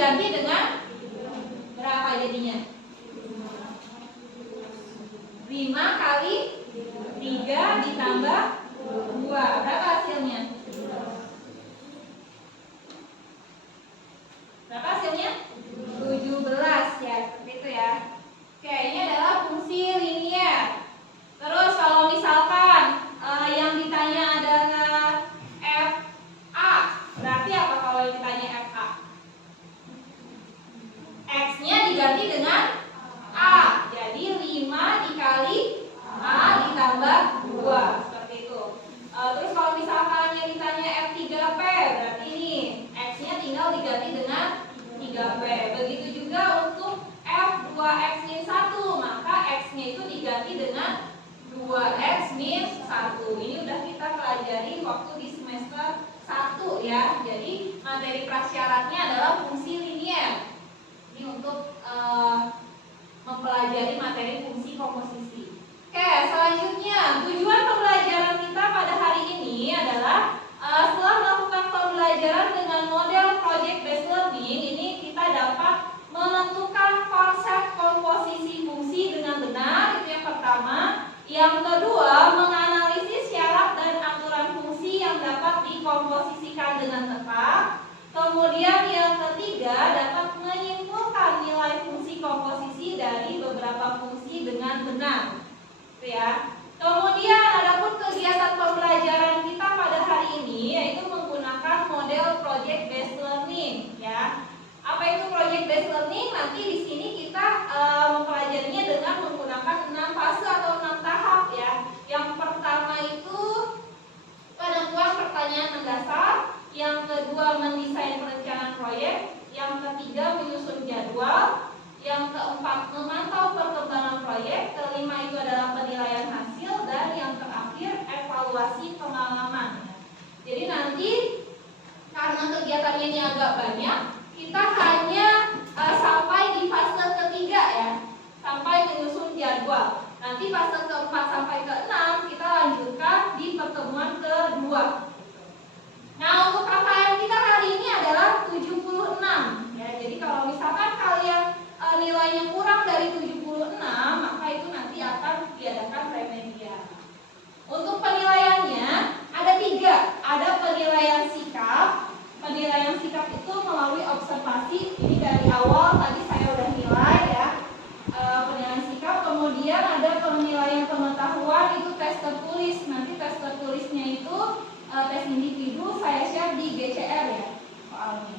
diganti dengan berapa jadinya? 5 kali 3 ditambah 2. Berapa hasilnya? Berapa hasilnya? 17 ya, seperti itu ya. Oke, ini adalah fungsi linier. Terus kalau misalkan yang ditanya adalah FA, berarti apa kalau ditanya FA? X-nya diganti dengan A. Jadi 5 dikali A ditambah 2, seperti itu. Terus kalau misalkan yang ditanya F3P, berarti ini X-nya tinggal diganti dengan 3P. Begitu juga untuk F2X-1, maka X-nya itu diganti dengan 2X-1. Ini udah kita pelajari waktu di semester 1 ya. Jadi materi prasyaratnya adalah fungsi linier. Ini untuk mempelajari materi fungsi komposisi. Oke, selanjutnya tujuan pembelajaran kita pada hari ini adalah setelah melakukan pembelajaran dengan model project based learning, ini kita dapat menentukan konsep komposisi fungsi dengan benar, itu yang pertama. Yang kedua, menganalisis syarat dan aturan fungsi yang dapat dikomposisikan dengan tepat. Kemudian yang ketiga, dapat menyimpulkan nilai fungsi komposisi dari beberapa fungsi dengan benar. Itu ya. Kemudian adapun kegiatan pembelajaran kita pada hari ini yaitu menggunakan model project based learning ya. Apa itu project based learning? Nanti di sini kita mempelajarinya dengan menggunakan 6 fase atau 6 tahap ya. Yang pertama itu penentuan pertanyaan mendasar. Yang kedua, mendesain perencanaan proyek. Yang ketiga, menyusun jadwal. Yang keempat, memantau perkembangan proyek. Kelima itu adalah penilaian hasil. Dan yang terakhir, evaluasi pengalaman. Jadi nanti karena kegiatannya ini agak banyak, kita hanya sampai di fase ketiga ya, sampai menyusun jadwal. Nanti fase keempat sampai ke-6 kita lanjutkan di pertemuan kedua. Nah, untuk rangkaian kita hari ini adalah 76. Ya, jadi kalau misalkan kalian nilainya kurang dari 76, maka itu nanti akan diadakan remedial. Untuk penilaiannya ada 3. Ada penilaian sikap. Penilaian sikap itu melalui observasi. Ini dari awal tadi saya udah nilai ya. Penilaian sikap. Kemudian ada penilaian pengetahuan, itu tes tertulis. Nanti tes tertulisnya itu tes individu, saya share di GCR ya soalnya.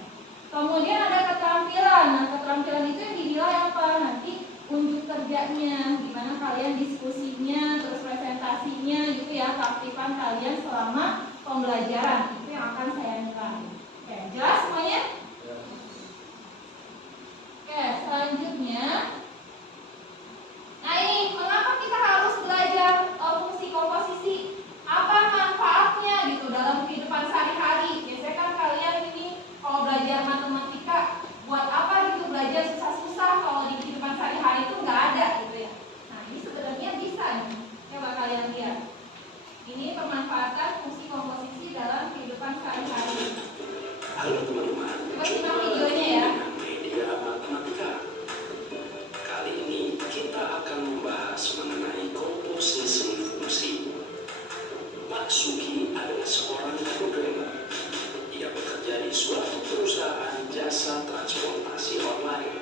Kemudian ada keterampilan. Nah, keterampilan itu yang dinilai apa? Nanti unjuk kerjanya, gimana kalian diskusinya, terus presentasinya gitu ya, keaktifan kalian selama pembelajaran. Itu yang akan saya nilai. Oke, jelas semuanya? Oke, selanjutnya. Nah, ini mengapa kita harus belajar fungsi komposisi? Apa manfaatnya gitu dalam kehidupan sehari-hari? Biasanya kan kalian ini kalau belajar matematika, buat apa gitu belajar susah-susah kalau di kehidupan sehari-hari itu nggak ada gitu ya. Nah, ini sebenarnya bisa nih. Coba kalian lihat. Ini pemanfaatan fungsi komposisi dalam kehidupan sehari-hari. Halo teman-teman. Coba simak videonya ya. Media matematika. Kali ini kita akan membahas mengenai komposisi fungsi. Pak Sugi adalah seorang programmer. Ia bekerja di suatu perusahaan jasa transportasi online.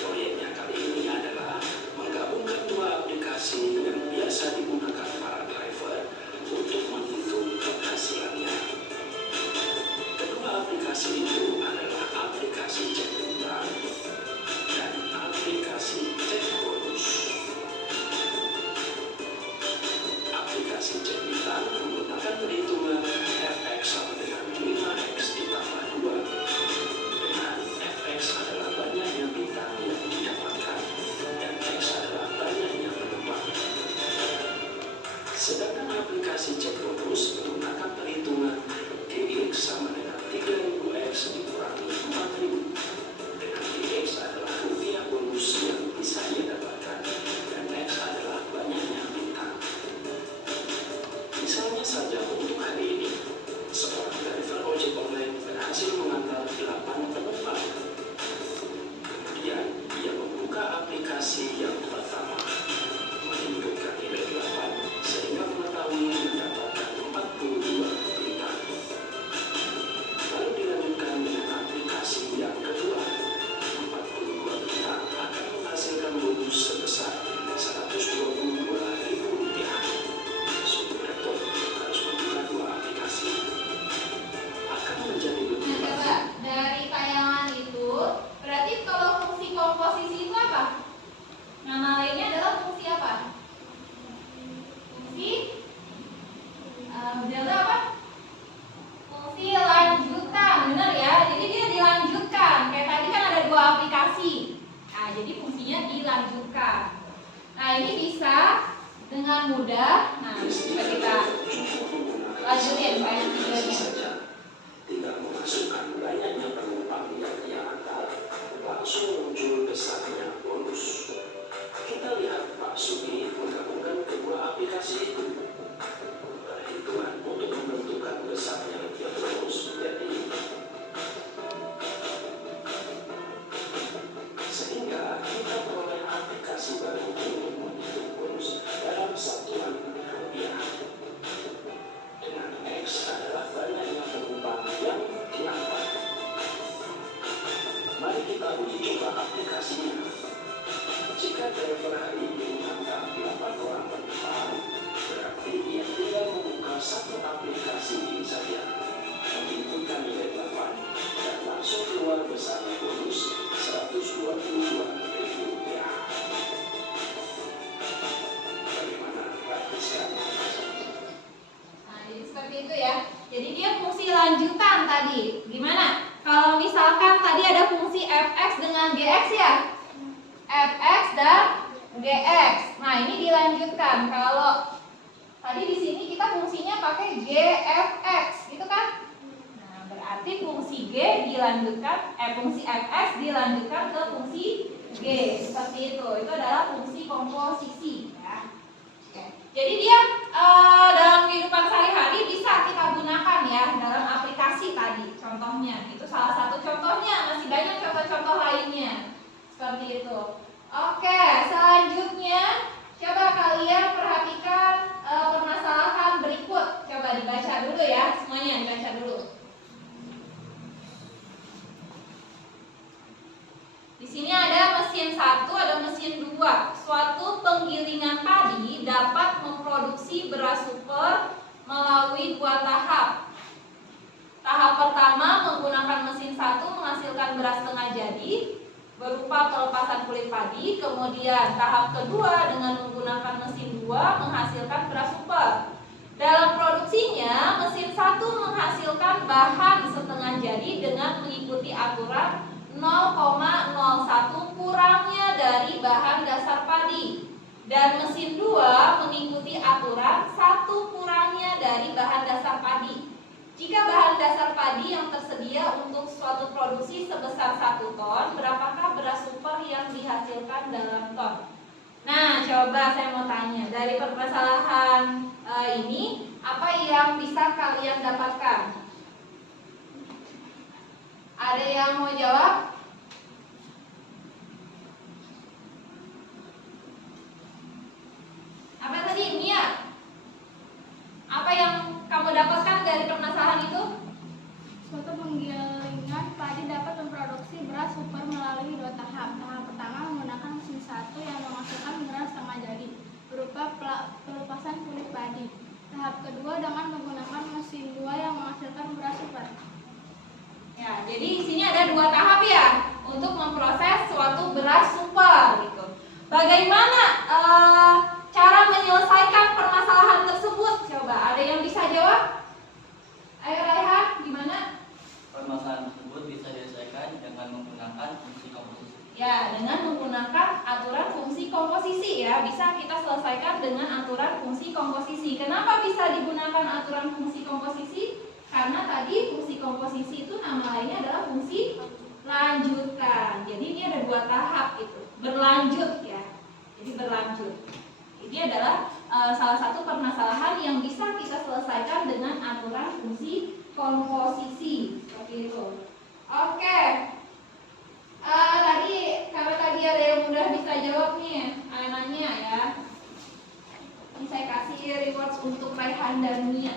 Proyeknya kali ini adalah menggabungkan 2 aplikasi yang biasa digunakan para driver untuk menghitung penghasilannya. Kedua aplikasi itu adalah aplikasi cek utang dan aplikasi cek bonus. Aplikasi cek utang menggunakan perhitungan fx sama dengan 5x ditambah 2, dengan fx adalah banyaknya bintang yang didapatkan dan x adalah banyaknya penumpang. Sedangkan aplikasi cek bonus menggunakan perhitungan gx sama dengan 3000x dikurangi 4000, dengan gx adalah rupiah bonus yang bisa ia dapatkan dan x adalah banyaknya bintang. Misalnya saja untuk hari ini, seorang driver ojek online berhasil mengantar 8 penumpang. Kemudian, ia membuka aplikasi yang pertama, menginputkan nilai 8, sehingga mengetahui mendapatkan 42 bintang. Lalu dilanjutkan dengan aplikasi yang kedua, 42 bintang akan menghasilkan bonus sebesar 122.000 rupiah. Subrektor harus membuka 2 aplikasi. Akan menjadi lebih Nah, coba dari tayangan itu, berarti kalau fungsi komposisi itu apa? Nama lainnya adalah fungsi apa? Fungsi delta apa? Fungsi lanjutan, benar ya? Jadi dia dilanjutkan. Kayak tadi kan ada 2 aplikasi. Nah, jadi fungsinya dilanjutkan. Nah, ini bisa dengan mudah. Nah, coba kita lanjutin videonya. saja, tinggal memasukkan banyaknya penumpang yang ia antar, langsung muncul besarnya bonus. Kita lihat Pak Sugi menggabungkan kedua aplikasi itu. Perhitungan untuk menentukan besarnya rupiah bonus menjadi ini. Sehingga kita peroleh aplikasi baru untuk menghitung bonus dalam satuan rupiah. Dengan X adalah banyaknya penumpang yang diangkat. Mari kita uji coba aplikasinya. Jika driver hari ini mengangkat 8 orang penumpang, berarti ia tinggal membuka satu aplikasi ini saja, menginputkan nilai 8, dan langsung keluar besarnya bonus 122.000 rupiah. Bagaimana praktiskan? Nah, jadi seperti itu ya. Jadi dia fungsi lanjutan tadi. Gimana? Kalau misalkan tadi ada fungsi fx dengan gx ya. Fx dan gx. Nah, ini dilanjutkan. Kalau tadi di sini kita fungsinya pakai gfx, gitu kan? Nah, berarti fungsi g dilanjutkan, fungsi fx dilanjutkan ke fungsi Oke, seperti itu. Itu adalah fungsi komposisi ya. Oke. Jadi dia dalam kehidupan sehari-hari bisa kita gunakan ya dalam aplikasi tadi. Contohnya, itu salah satu contohnya. Masih banyak contoh-contoh lainnya. Seperti itu. Oke, selanjutnya coba kalian perhatikan permasalahan berikut. Coba dibaca dulu ya, semuanya dibaca dulu. Di sini ada mesin 1, ada mesin 2. Suatu penggilingan padi dapat memproduksi beras super melalui 2 tahap. Tahap pertama menggunakan mesin 1 menghasilkan beras setengah jadi berupa pelepasan kulit padi. Kemudian tahap kedua dengan menggunakan mesin 2 menghasilkan beras super. Dalam produksinya, mesin 1 menghasilkan bahan setengah jadi dengan mengikuti aturan 0,01 kurangnya dari bahan dasar padi, dan mesin 2 mengikuti aturan 1 kurangnya dari bahan dasar padi. Jika bahan dasar padi yang tersedia untuk suatu produksi sebesar 1 ton, berapakah beras super yang dihasilkan dalam ton? Nah, coba saya mau tanya, dari permasalahan ini apa yang bisa kalian dapatkan? Ada yang mau jawab? Apa tadi, Mia? Apa yang kamu dapatkan dari permasalahan itu? Suatu penggilingan padi dapat memproduksi beras super melalui 2 tahap. Tahap pertama menggunakan mesin 1 yang menghasilkan beras setengah jadi berupa pelepasan kulit padi. Tahap kedua dengan menggunakan mesin 2 yang menghasilkan beras super. Ya, jadi di sini ada 2 tahap ya untuk memproses suatu beras super gitu. Bagaimana cara menyelesaikan permasalahan tersebut? Coba ada yang bisa jawab? Ayo Raihan, gimana? Permasalahan tersebut bisa diselesaikan dengan menggunakan fungsi komposisi. Ya, dengan menggunakan aturan fungsi komposisi ya. Bisa kita selesaikan dengan aturan fungsi komposisi. Kenapa bisa digunakan aturan fungsi komposisi? Karena tadi fungsi komposisi itu nama lainnya adalah fungsi lanjutkan. Jadi ini ada 2 tahap gitu, berlanjut ya. Jadi berlanjut. Ini adalah salah satu permasalahan yang bisa kita selesaikan dengan aturan fungsi komposisi seperti itu. Oke. Karena tadi ada yang udah bisa jawab nih, nanya ya. Ini saya kasih rewards untuk Raihan dan Mia.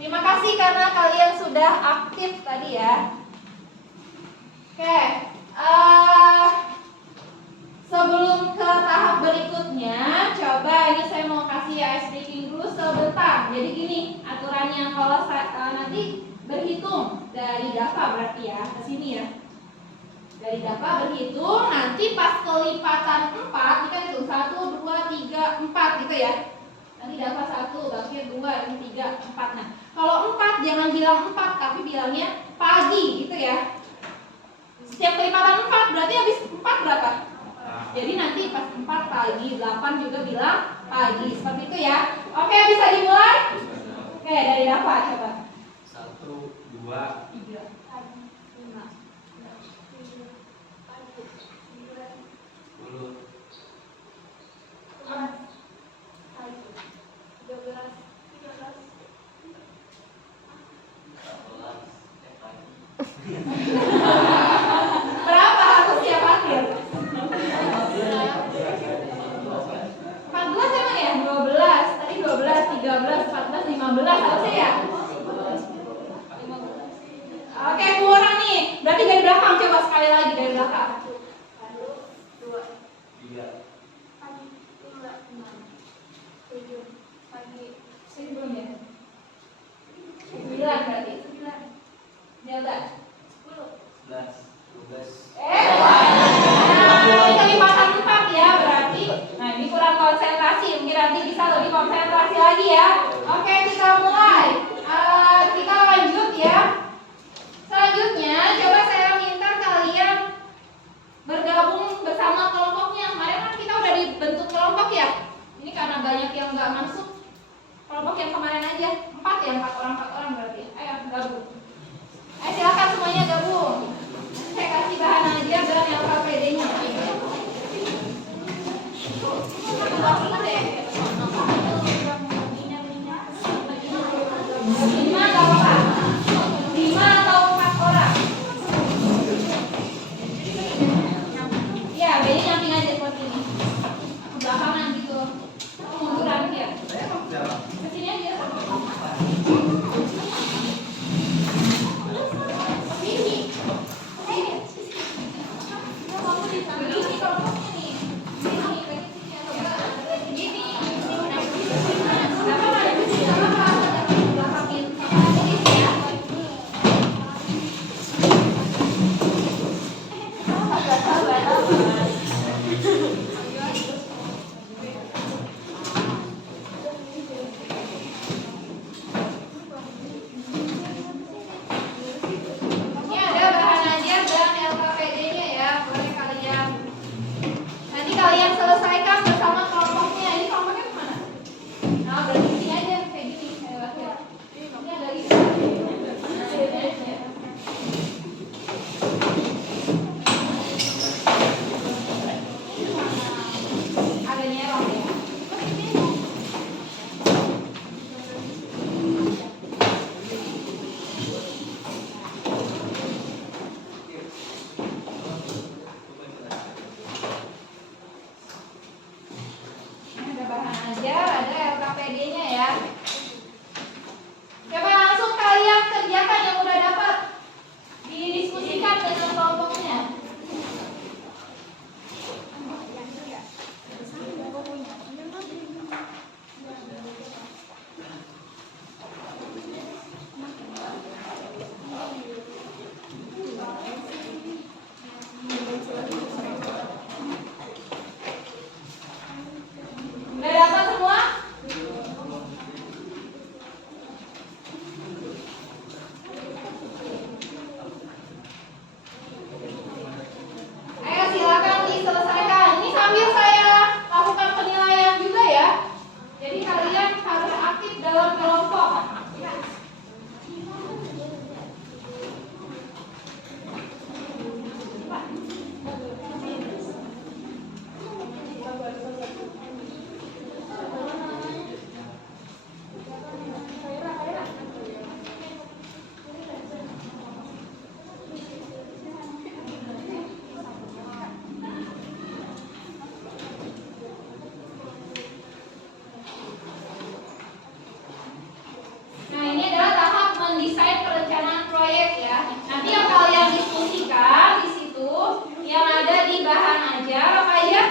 Terima kasih karena kalian sudah aktif tadi ya. Oke, sebelum ke tahap berikutnya, coba ini saya mau kasih ice breaking dulu sebentar. Jadi gini aturannya, kalau nanti berhitung dari DAFA berarti ya, ke sini ya. Dari DAFA berhitung, nanti pas kelipatan 4, kita hitung 1, 2, 3, 4 gitu ya. Nanti dapat 1, bakir 2, ini 3, 4. Nah, kalau 4 jangan bilang 4, tapi bilangnya pagi gitu ya. Setiap kelipatan 4 berarti habis 4 berapa? Jadi nanti pas 4 pagi, 8 juga bilang pagi. Seperti itu ya. Oke, bisa dimulai? Oke, dari Dafa coba. 1, 2, 3, 10. berapa aku siap akhir? 14 emang ya? 12. Tadi 12, 13, 14, 15 harusnya ya? Oke, kurang nih. Berarti dari belakang, coba sekali lagi dari belakang. 3. Belum ya? 9 berarti. Ya udah. 11, 12. Ini kelipatan 4 ya berarti. Nah, ini kurang konsentrasi. Mungkin nanti bisa lebih konsentrasi lagi ya. Oke, kita mulai. Kita lanjut ya. Selanjutnya, coba saya minta kalian bergabung bersama kelompoknya. Kemarin kan kita udah dibentuk kelompok ya. Ini karena banyak yang nggak masuk. Kelompok yang kemarin aja 4 ya, 4 orang berarti. Ayo gabung. Ayo silakan semuanya gabung. Saya kasih bahan aja dan yang KPD-nya ajar, ada LKPD-nya ya. Coba langsung kalian kerjakan yang udah dapat, didiskusikan dengan kelompoknya. Udah dapat semua? Ayo silakan diselesaikan. Ini sambil saya lakukan penilaian juga ya. Jadi kalian harus aktif dalam kelompok. Nah, ini adalah tahap mendesain perencanaan proyek ya. Nanti yang kalian diskusikan di situ yang ada di bahan ajar apa aja?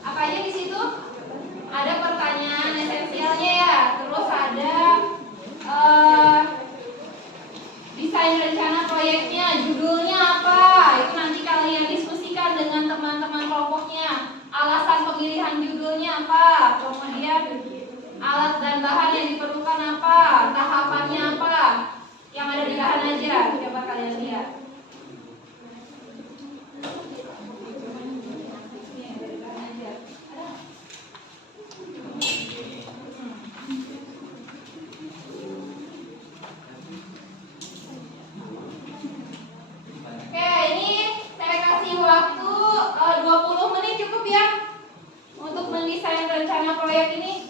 Apa aja di situ? Ada pertanyaan esensialnya ya. Terus ada desain rencana proyeknya, judulnya apa? Itu nanti kalian diskusikan dengan teman-teman kelompoknya. Alasan pemilihan judulnya apa? Kemudian alat dan bahan yang diperlukan apa? Tahapannya apa? Yang ada di bahan aja. Coba kalian lihat. Ini yang ada di bahan aja. Ada? Oke, ini saya kasih waktu 20 menit cukup ya untuk mendesain rencana proyek ini.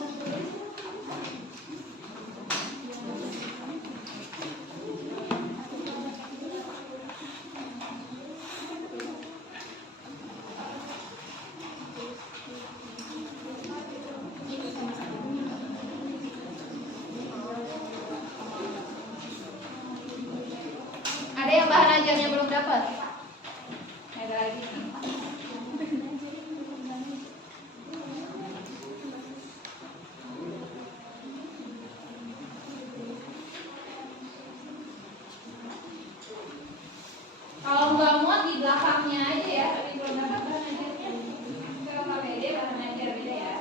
Ada yang bahan ajarnya belum dapat? Ada lagi. Kalau nggak muat di belakangnya aja ya, tapi belum dapat bahan ajarnya. Kalau KPD bahan ajar beda ya.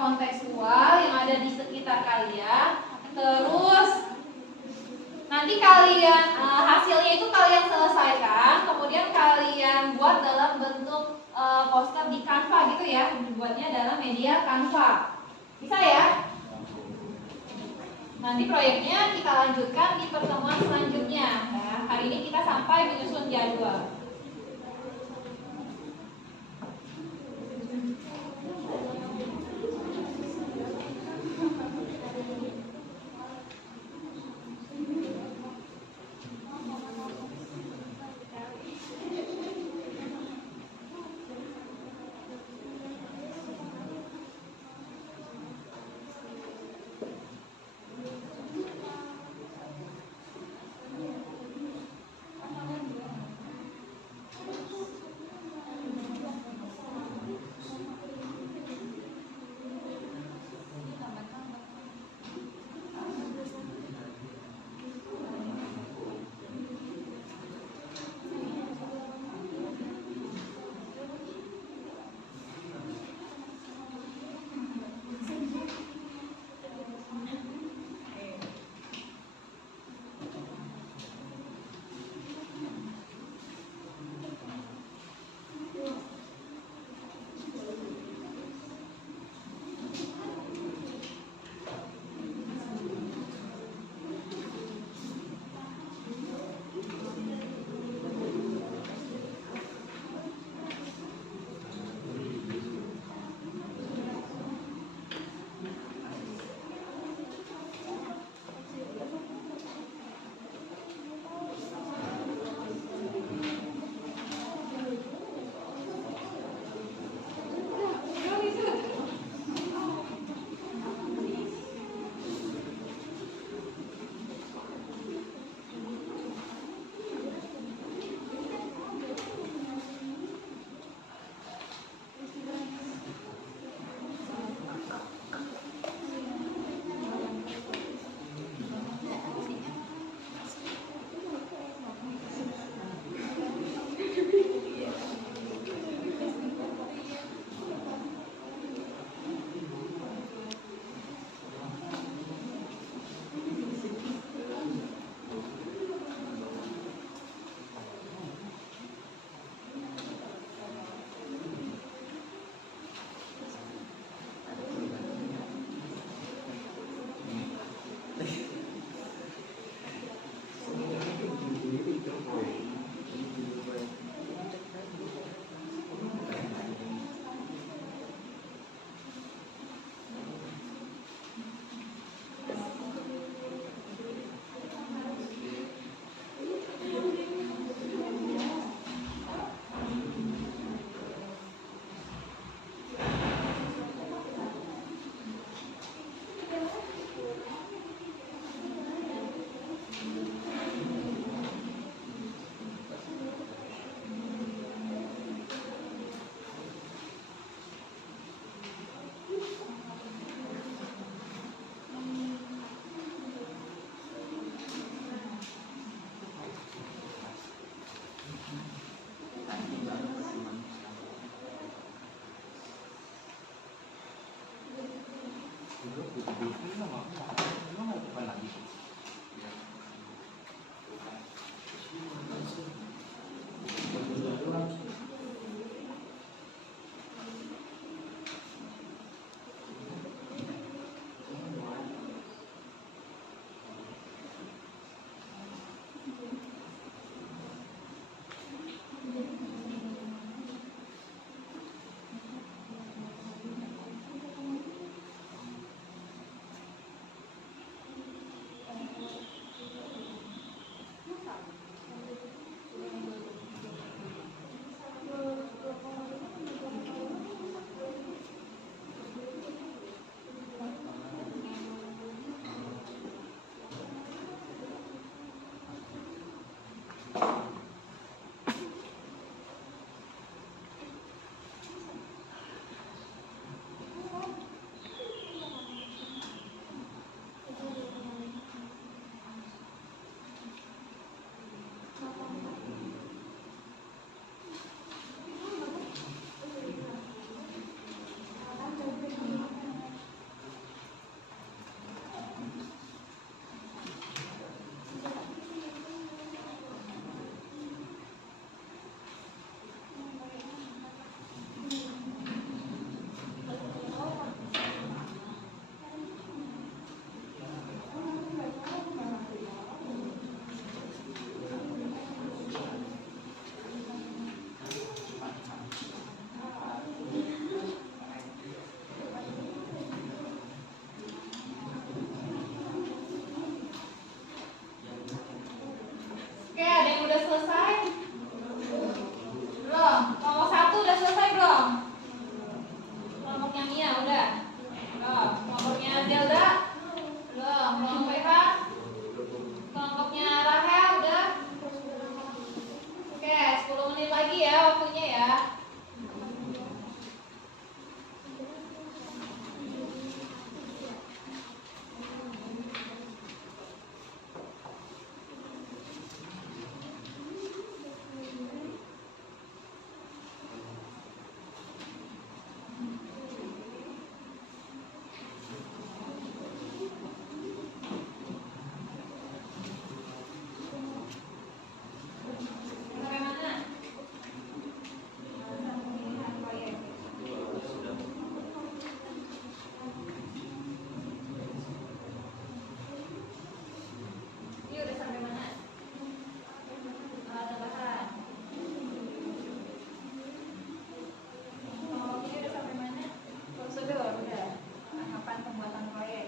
kontekstual yang ada di sekitar kalian. Terus nanti kalian hasilnya itu kalian selesaikan, kemudian kalian buat dalam bentuk poster di Canva gitu ya, dibuatnya dalam media Canva. Bisa ya? Nanti proyeknya kita lanjutkan di pertemuan selanjutnya. Nah, hari ini kita sampai menyusun jadwal. selesai? Belum. Kelompok 1 udah selesai belum? Kelompoknya Mia udah? Belum. Kelompoknya Zelda? Belum. Kelompok Eva? Kelompoknya Rahel udah? Oke, 10 menit lagi ya waktunya ya. Sampai mana? Ini udah sampai mana? Tambahan. Oh, ini udah sampai mana? Prosedur udah. Tahapan pembuatan proyek.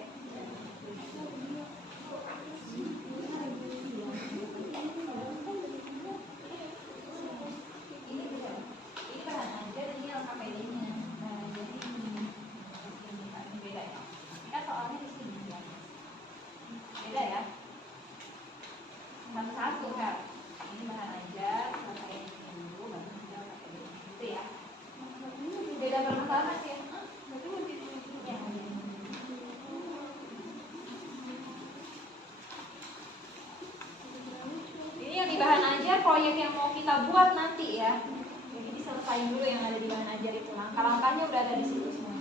Ini beda. Ini bahan aja dan ini LKPD-nya. Nah, jadi ini beda ya. Kan soalnya di sini ya. Beda ya. Satu-satu kan. Ini bahan aja, selesai dulu baru kita LKPD. Gitu ya. Beda permasalahan sih. Ya. Ini yang di bahan ajar proyek yang mau kita buat nanti ya. Jadi diselesain dulu yang ada di bahan ajar itu. Langkah-langkahnya udah ada di situ semua.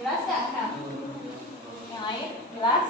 Jelas gak Kak? Yang lain jelas?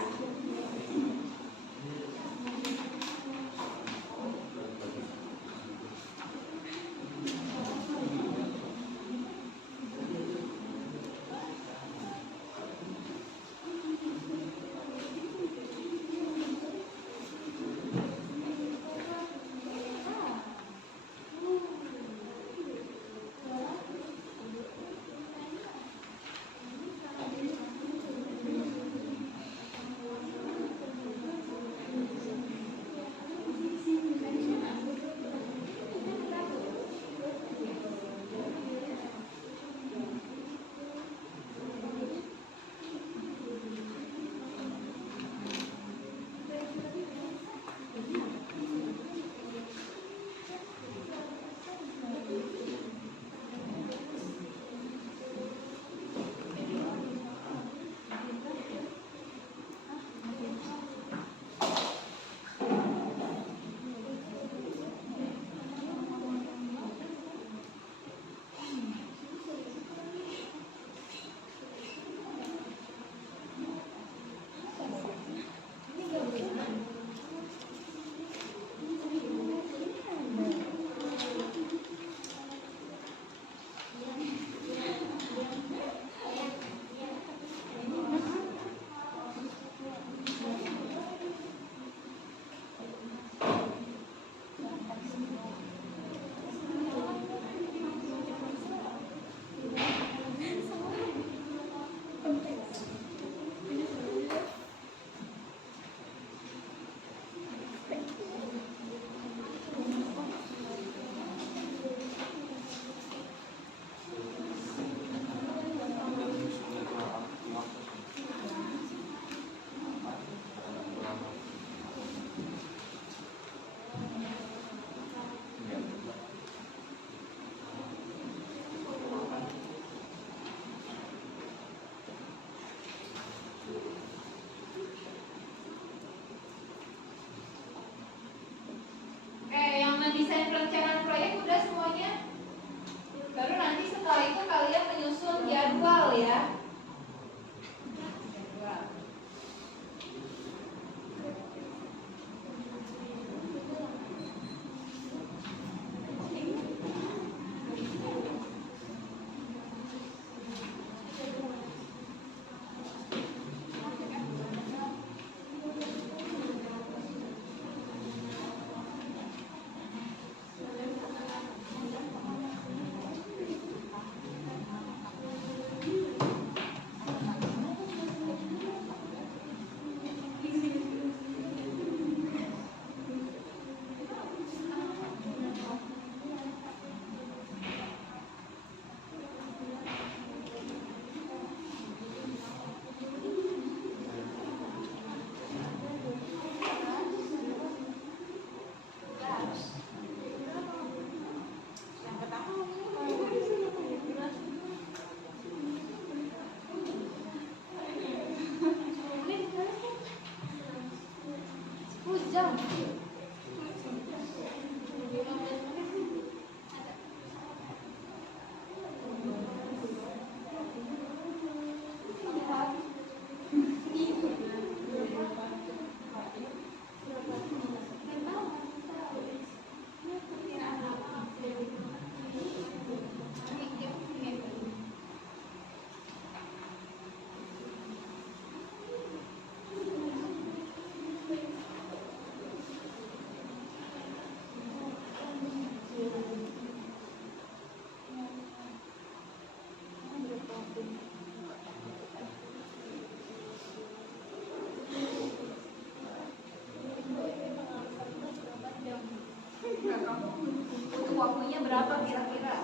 Butuh waktunya berapa kira-kira?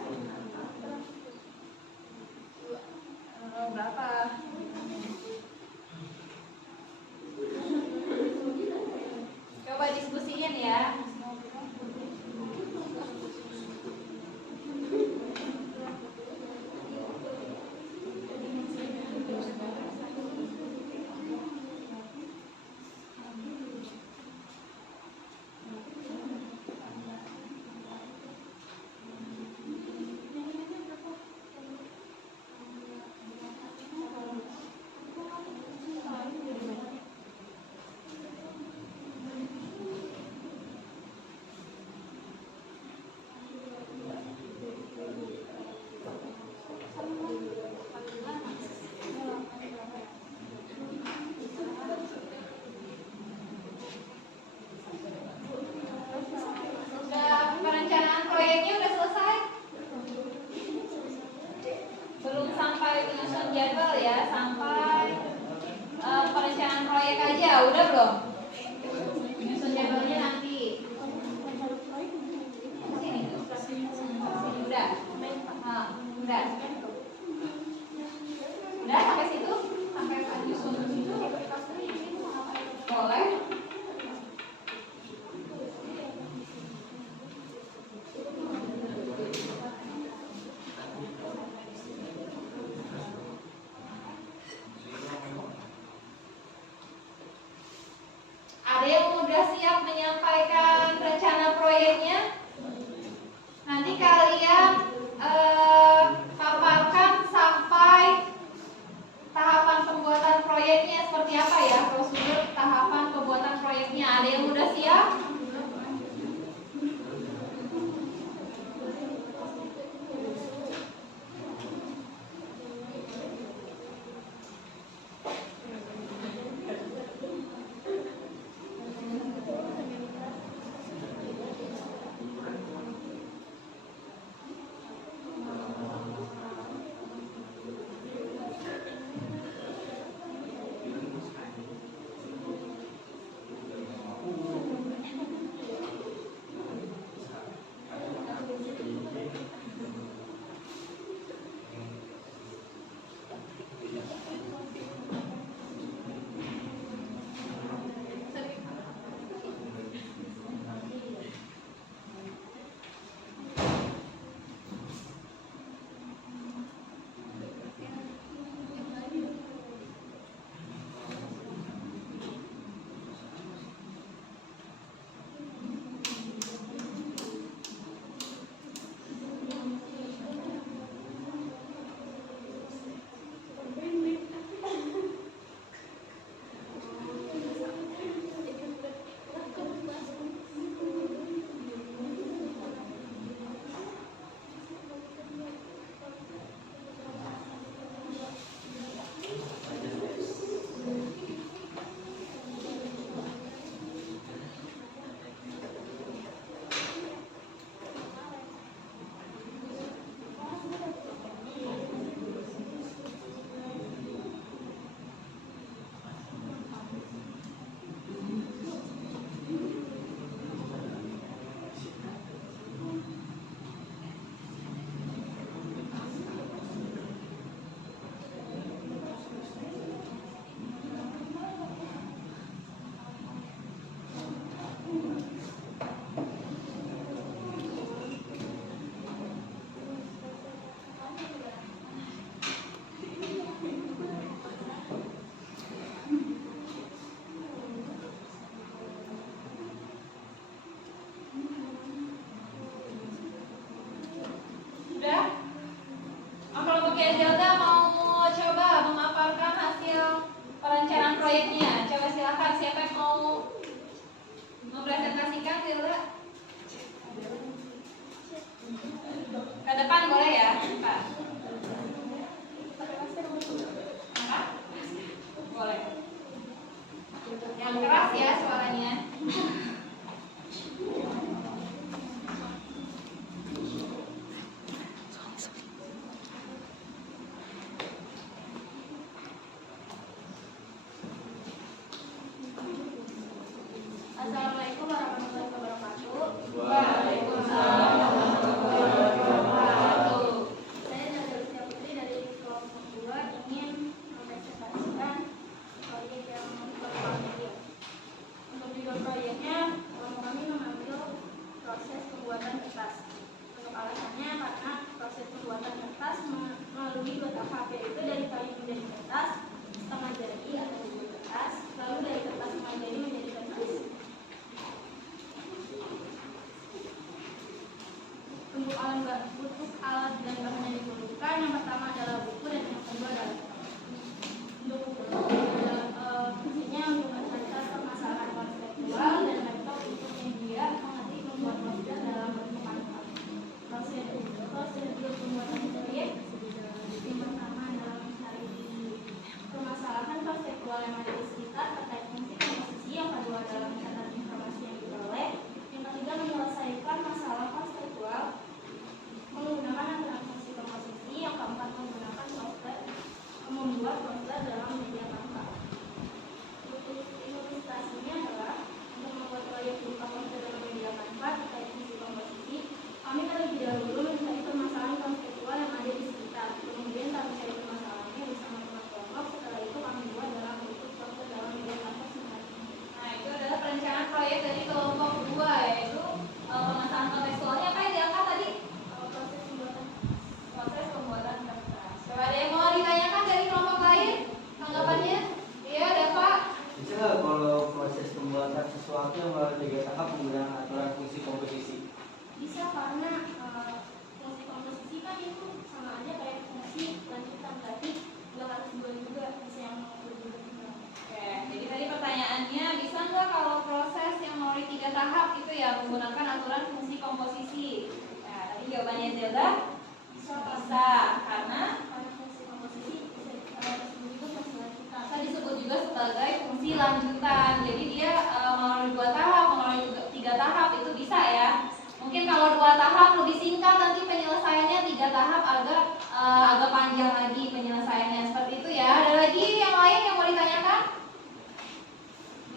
Berapa? Coba diskusiin ya. Perencanaan proyeknya udah selesai? Belum sampai penyusun jadwal ya, sampai perencanaan proyek aja, udah belum? Penyusun jadwalnya nanti. Sini. Udah. Udah. Udah sampai situ? Sampai penyusun situ? Boleh. Ada yang udah siap menyampaikan rencana proyeknya? Nanti kalian paparkan sampai tahapan pembuatan proyeknya seperti apa ya, prosedur tahapan pembuatan proyeknya. Ada yang udah siap? Mempresentasikan Tilda. Ke depan boleh ya, Pak? Apa? Boleh. Yang keras ya suaranya. Assalamualaikum warahmatullahi wabarakatuh. Waalaikumsalam warahmatullahi wabarakatuh. Saya Nadia Putri dari kelompok 2 ingin mempresentasikan proyek yang berbahagia. Untuk judul proyeknya, kelompok kami mengambil proses pembuatan kertas. Untuk alasannya karena proses pembuatan kertas melalui 2 tahap, yaitu dari kayu menjadi kertas, setengah jadi atau bubuk kertas, lalu dari kertas setengah jadi menjadi kertas. Untuk alat dan bahan yang diperlukan, yang pertama adalah buku dan yang kedua adalah kertas. Untuk buku fungsinya untuk membaca permasalahan konseptual dan laptop untuk media mengerti membuat poster dalam bentuk manfaat. Prosedur pembuatan proyek yang pertama adalah mencari permasalahan konseptual yang ada di sekitar terkait fungsi komposisi, yang kedua adalah mencatat informasi yang diperoleh, yang ketiga menyelesaikan masalah konseptual menggunakan aturan fungsi komposisi, yang keempat menggunakan software membuat poster dalam media manfaat. Ilustrasinya adalah untuk membuat proyek berupa poster dalam media manfaat terkait fungsi komposisi, kami terlebih dahulu mencari permasalahan konseptual yang ada di sekitar. Kemudian kami cari permasalahannya bersama teman kelompok. Setelah itu kami buat dalam bentuk poster dalam media manfaat. Nah, itu adalah perencanaan proyek dari kelompok 2, yaitu pemasangan kontekstualnya apa yang diangkat tadi? Proses pembuatan kertas. Coba ada yang mau ditanyakan dari kelompok lain? Tanggapannya? Iya, Deva. Bisa nggak kalau proses pembuatan sesuatu yang melalui 3 tahap menggunakan aturan fungsi komposisi? Bisa, karena fungsi komposisi kan itu sama aja kayak fungsi lanjutan, berarti nggak harus dua juga, bisa yang berbeda juga. Oke, jadi tadi pertanyaannya, bisa nggak kalau proses yang melalui 3 tahap itu ya menggunakan aturan fungsi komposisi? Nah, tadi jawabannya Zelda. Bisa, karena Fungsi komposisi disebut juga fungsi lanjutan. bisa disebut juga sebagai fungsi lanjutan. Jadi dia melalui 2 tahap, melalui 3 tahap itu bisa ya. Mungkin kalau 2 tahap lebih singkat, nanti penyelesaiannya 3 tahap agak panjang lagi penyelesaiannya, seperti itu ya. Ada lagi yang lain yang mau ditanyakan?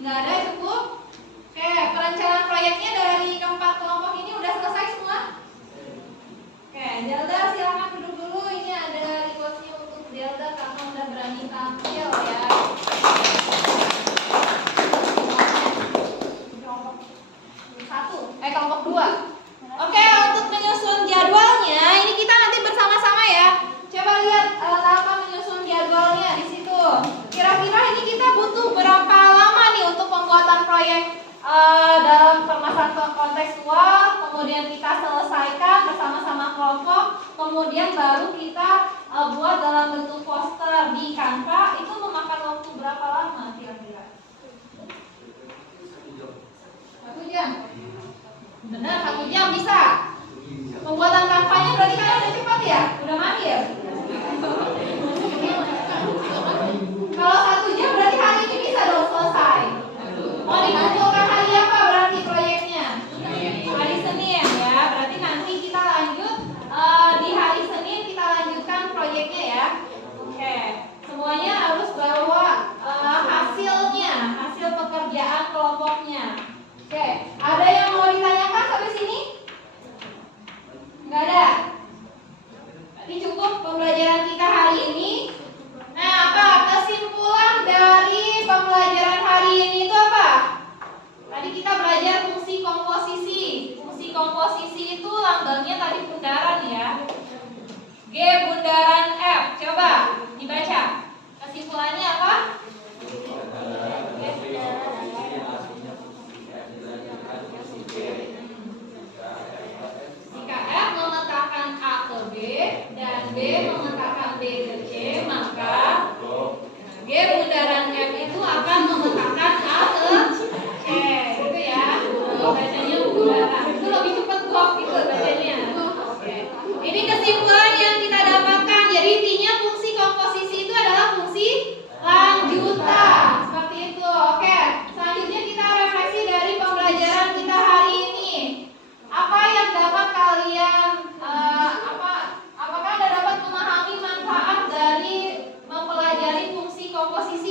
Nggak ada, cukup. Oke, perencanaan proyeknya dari keempat kelompok ini udah selesai semua? Oke, Zelda silakan duduk dulu. Ini ada requestnya untuk Zelda karena udah berani tampil ya. Kelompok 2. Oke, untuk menyusun jadwalnya, ini kita nanti bersama-sama ya. Coba lihat tahapan menyusun jadwalnya di situ. Kira-kira ini kita butuh berapa lama nih untuk pembuatan proyek dalam permasalahan kontekstual, kemudian kita selesaikan bersama-sama kelompok, kemudian baru kita buat dalam bentuk poster di Canva. Itu memakan waktu berapa lama kira-kira? 1 jam. Benar, 1 jam bisa. Pembuatan kampanye berarti kalian udah cepat ya? Udah mahir? Kalau 1 jam berarti hari ini bisa dong selesai. Mau dikumpulkan hari apa berarti proyeknya? Hari Senin ya. Berarti nanti kita lanjut di hari Senin kita lanjutkan proyeknya ya. Oke. Semuanya harus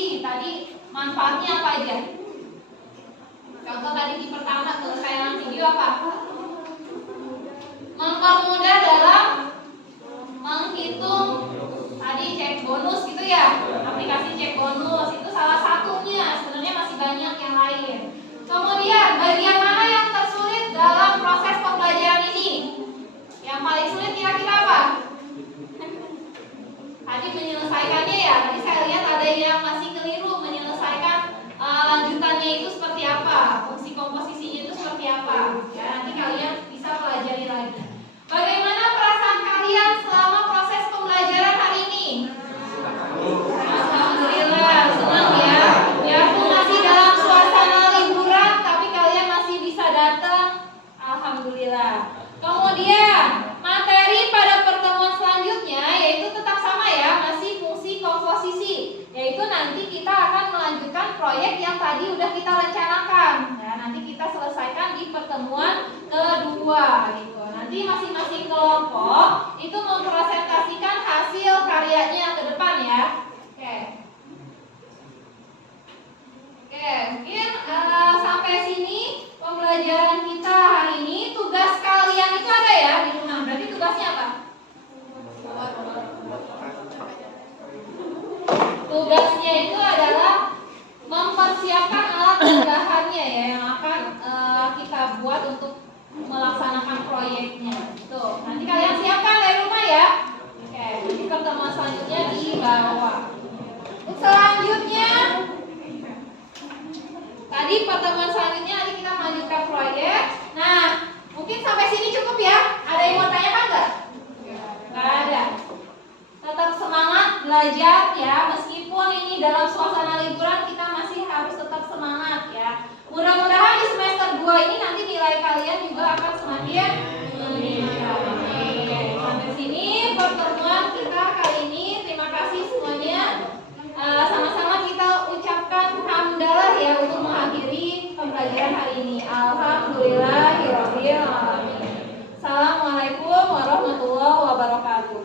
komposisi tadi manfaatnya apa aja? Contoh tadi di pertama tuh tayangan video apa? Mempermudah dalam menghitung tadi cek bonus gitu ya. Aplikasi cek bonus itu salah satunya, sebenarnya masih banyak yang lain. Kemudian bagian mana yang tersulit dalam proses pembelajaran ini? Yang paling sulit kira-kira apa? Tadi menyelesaikannya ya. Tadi saya lihat ada yang masih keliru menyelesaikan lanjutannya itu seperti apa, fungsi komposisinya itu seperti apa. Ya, nanti kalian bisa pelajari lagi. Bagaimana perasaan kalian selama proses pembelajaran hari ini? Alhamdulillah, senang ya. Biarpun masih dalam suasana liburan, tapi kalian masih bisa datang. Alhamdulillah. Kemudian materi pada pertemuan selanjutnya yaitu tetap sama ya, masih fungsi komposisi. Yaitu nanti kita akan melanjutkan proyek yang tadi udah kita rencanakan. Ya, nanti kita selesaikan di pertemuan kedua gitu. Nanti masing-masing kelompok itu mempresentasikan hasil karyanya ke depan ya. Oke. Oke, mungkin sampai sini pembelajaran kita hari ini. Tugas kalian itu ada ya di rumah. Berarti tugasnya apa? Tugasnya itu adalah mempersiapkan alat dan bahannya ya yang akan kita buat untuk melaksanakan proyeknya. Tuh, nanti kalian siapkan dari rumah ya. Oke, nanti pertemuan selanjutnya di bawah. Selanjutnya, tadi pertemuan selanjutnya nanti kita melanjutkan proyek. Nah, mungkin sampai sini cukup ya. Ada yang mau tanyakan nggak? Nggak ada. Tetap semangat belajar ya, meskipun ini dalam suasana liburan kita masih harus tetap semangat ya. Mudah-mudahan di semester 2 ini nanti nilai kalian juga akan semakin meningkat. Oke, sampai sini pertemuan kita kali ini. Terima kasih semuanya. Sama-sama kita ucapkan hamdalah ya untuk mengakhiri pembelajaran hari ini. Alhamdulillahirabbil alamin. Assalamualaikum warahmatullahi wabarakatuh.